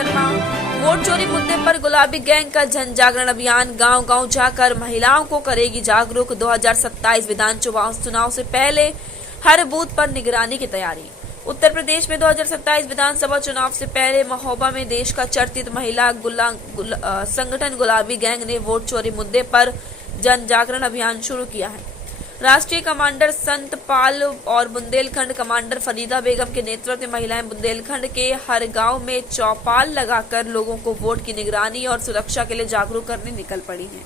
Sharma. Vote चोरी मुद्दे पर गुलाबी गैंग का जन जागरण अभियान, गांव-गांव जाकर महिलाओं को करेगी जागरूक। 2027 विधानसभा चुनाव से पहले हर बूथ पर निगरानी की तैयारी। उत्तर प्रदेश में 2027 विधानसभा चुनाव से पहले महोबा में देश का चर्चित महिला संगठन गुलाबी गैंग ने वोट चोरी मुद्दे पर जन जागरण अभियान शुरू किया है। राष्ट्रीय कमांडर संत पाल और बुंदेलखंड कमांडर फरीदा बेगम के नेतृत्व में महिलाएं बुंदेलखंड के हर गांव में चौपाल लगाकर लोगों को वोट की निगरानी और सुरक्षा के लिए जागरूक करने निकल पड़ी हैं।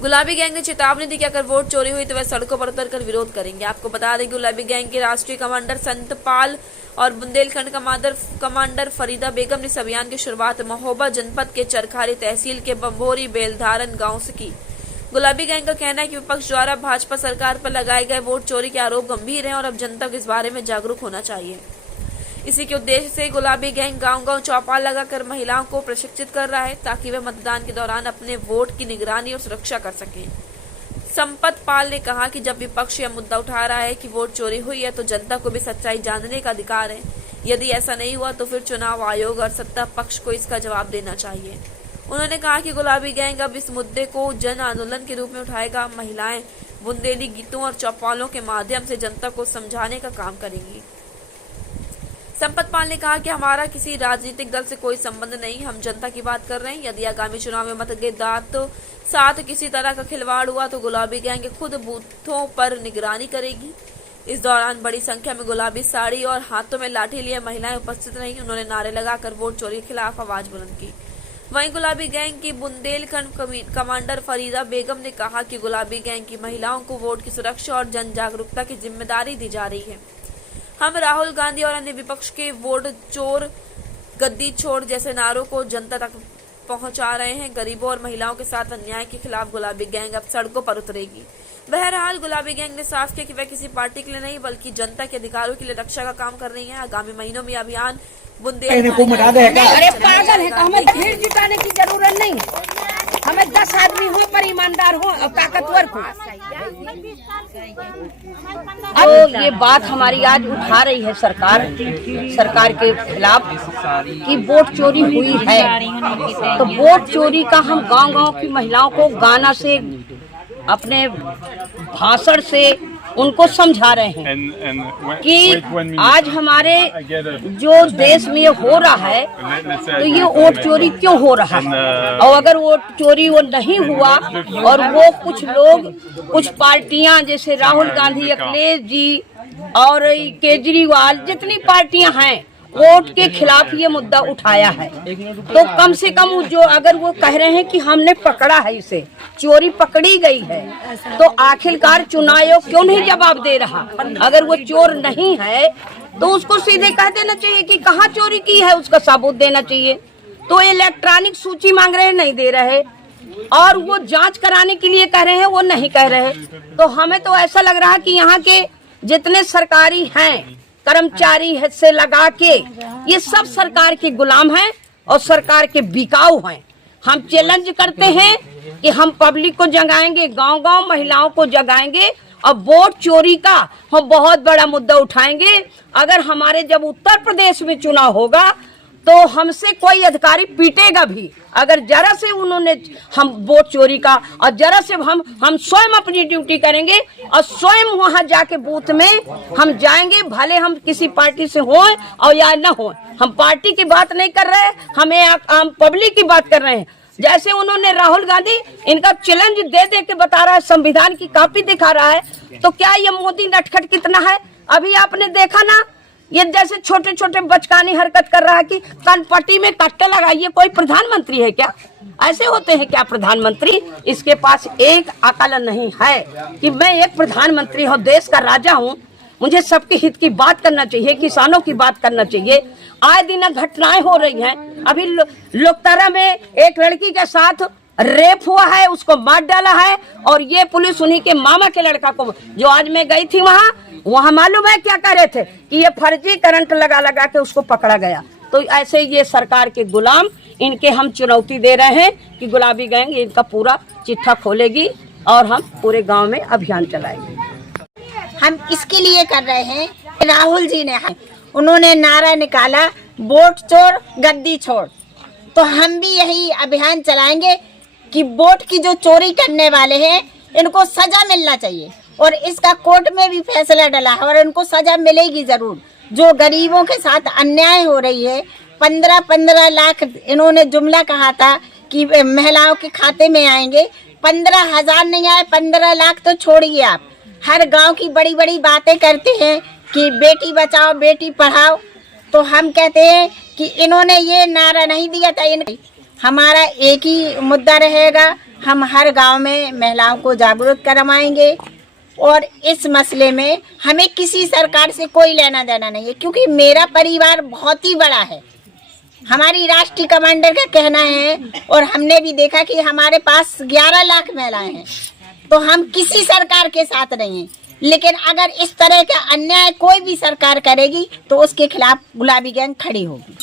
गुलाबी गैंग ने चेतावनी दी कि अगर वोट चोरी हुई तो वह सड़कों पर उतरकर विरोध करेंगे। आपको बता दें कि गुलाबी गैंग के राष्ट्रीय कमांडर संत पाल और बुंदेलखंड कमांडर फरीदा बेगम ने इस अभियान की शुरुआत महोबा जनपद के चरखारी तहसील के बंभोरी बेलधारन गांव से की। गुलाबी गैंग का कहना है कि विपक्ष द्वारा भाजपा सरकार पर लगाए गए वोट चोरी के आरोप गंभीर हैं और अब जनता को इस बारे में जागरूक होना चाहिए। इसी के उद्देश्य से गुलाबी गैंग गांव-गांव चौपाल लगाकर महिलाओं को प्रशिक्षित कर रहा है ताकि वे मतदान के दौरान अपने वोट की निगरानी और सुरक्षा कर सकें। संपत पाल ने कहा कि जब विपक्ष यह मुद्दा उठा रहा है कि वोट चोरी हुई है तो जनता को भी सच्चाई जानने का अधिकार है। यदि ऐसा नहीं हुआ तो फिर चुनाव आयोग और सत्ता पक्ष को इसका जवाब देना चाहिए। उन्होंने कहा कि गुलाबी गैंग अब इस मुद्दे को जन आंदोलन के रूप में उठाएगा। महिलाएं बुंदेली गीतों और चौपालों के माध्यम से जनता को समझाने का काम करेंगी। संपत पाल ने कहा कि हमारा किसी राजनीतिक दल से कोई संबंध नहीं, हम जनता की बात कर रहे हैं। यदि आगामी चुनाव में मतदाताओं साथ किसी तरह का खिलवाड़ हुआ तो गुलाबी गैंग खुद बूथों पर निगरानी करेगी। इस दौरान बड़ी संख्या में गुलाबी साड़ी और हाथों में लाठी लिए महिलाएं उपस्थित रहीं। उन्होंने नारे लगाकर वोट चोरी के खिलाफ आवाज बुलंद की। वहीं गुलाबी गैंग की बुंदेलखंड कमांडर फरीदा बेगम ने कहा कि गुलाबी गैंग की महिलाओं को वोट की सुरक्षा और जन जागरूकता की जिम्मेदारी दी जा रही है। हम राहुल गांधी और अन्य विपक्ष के वोट चोर, गद्दी छोड़ जैसे नारों को जनता तक पहुंचा रहे हैं। गरीबों और महिलाओं के साथ अन्याय के खिलाफ गुलाबी गैंग अब सड़कों पर उतरेगी। बहरहाल गुलाबी गैंग ने साफ किया कि वह किसी पार्टी के लिए नहीं बल्कि जनता के अधिकारों के लिए रक्षा का काम कर रही है। आगामी महीनों में अभियान अरे पागल है, हमें भीड़ जुटाने की जरूरत नहीं है। हमें 10 आदमी हो पर ईमानदार हो और ताकतवर हो। तो ये बात हमारी आज उठा रही है सरकार के खिलाफ कि वोट चोरी हुई है। तो वोट चोरी का हम गांव-गांव की महिलाओं को गाना से, अपने भाषण से उनको समझा रहे हैं कि आज हमारे जो देश में ये हो रहा है तो ये वोट चोरी क्यों हो रहा है। और अगर वोट चोरी वो नहीं हुआ और वो कुछ लोग, कुछ पार्टियां जैसे राहुल गांधी, अखिलेश जी और केजरीवाल, जितनी पार्टियां हैं वोट के खिलाफ ये मुद्दा उठाया है, तो कम से कम जो अगर वो कह रहे हैं कि हमने पकड़ा है, इसे चोरी पकड़ी गई है, तो आखिरकार चुनाव आयोग क्यों नहीं जवाब दे रहा। अगर वो चोर नहीं है तो उसको सीधे कह देना चाहिए कि कहाँ चोरी की है, उसका सबूत देना चाहिए। तो इलेक्ट्रॉनिक सूची मांग रहे, नहीं दे रहे, और वो जांच कराने के लिए कह रहे हैं, वो नहीं कह रहे। तो हमें तो ऐसा लग रहा है कि यहाँ के जितने सरकारी हैं कर्मचारी से लगा के ये सब सरकार के गुलाम हैं और सरकार के बिकाऊ हैं। हम चैलेंज करते हैं कि हम पब्लिक को जगाएंगे, गांव-गांव महिलाओं को जगाएंगे और वोट चोरी का हम बहुत बड़ा मुद्दा उठाएंगे। अगर हमारे जब उत्तर प्रदेश में चुनाव होगा तो हमसे कोई अधिकारी पीटेगा भी अगर जरा से उन्होंने हम वोट चोरी का, और जरा से हम स्वयं अपनी ड्यूटी करेंगे और स्वयं वहां जाके बूथ में हम जाएंगे, भले हम किसी पार्टी से हों और या न हों। हम पार्टी की बात नहीं कर रहे, हम पब्लिक की बात कर रहे हैं। जैसे उन्होंने राहुल गांधी इनका चैलेंज दे दे के बता रहा है, संविधान की कॉपी दिखा रहा है, तो क्या ये मोदी नटखट कितना है। अभी आपने देखा ना, ये जैसे छोटे छोटे बचकानी हरकत कर रहा है कि कनपट्टी में कट्टे लगाइए। कोई प्रधानमंत्री है क्या? ऐसे होते हैं क्या प्रधानमंत्री? इसके पास एक अकल नहीं है कि मैं एक प्रधानमंत्री हूँ, देश का राजा हूँ, मुझे सबके हित की बात करना चाहिए, किसानों की बात करना चाहिए। आए दिन घटनाएं हो रही हैं। अभी लोकतारा में एक लड़की के साथ रेप हुआ है, उसको मार डाला है, और ये पुलिस उन्हीं के मामा के लड़का को, जो आज मैं गई थी वहाँ मालूम है क्या कर रहे थे कि ये फर्जी करंट लगा के उसको पकड़ा गया। तो ऐसे ये सरकार के गुलाम, इनके हम चुनौती दे रहे हैं कि गुलाबी गैंग इनका पूरा चिट्ठा खोलेगी और हम पूरे गांव में अभियान चलाएंगे। हम इसके लिए कर रहे हैं, राहुल जी ने उन्होंने नारा निकाला वोट चोर गद्दी छोड़। तो हम भी यही अभियान चलाएंगे कि वोट की जो चोरी करने वाले हैं इनको सजा मिलना चाहिए, और इसका कोर्ट में भी फैसला डला है और इनको सजा मिलेगी जरूर। जो गरीबों के साथ अन्याय हो रही है, 15-15 लाख इन्होंने जुमला कहा था कि महिलाओं के खाते में आएंगे, 15,000 नहीं आए, 15 लाख तो छोड़िए आप। हर गांव की बड़ी बड़ी बातें करते हैं कि बेटी बचाओ बेटी पढ़ाओ, तो हम कहते हैं कि इन्होंने ये नारा नहीं दिया था। हमारा एक ही मुद्दा रहेगा, हम हर गांव में महिलाओं को जागरूक करवाएंगे, और इस मसले में हमें किसी सरकार से कोई लेना देना नहीं है, क्योंकि मेरा परिवार बहुत ही बड़ा है। हमारी राष्ट्रीय कमांडर का कहना है, और हमने भी देखा कि हमारे पास 11 लाख महिलाएं हैं, तो हम किसी सरकार के साथ नहीं हैं। लेकिन अगर इस तरह का अन्याय कोई भी सरकार करेगी तो उसके खिलाफ गुलाबी गैंग खड़ी होगी।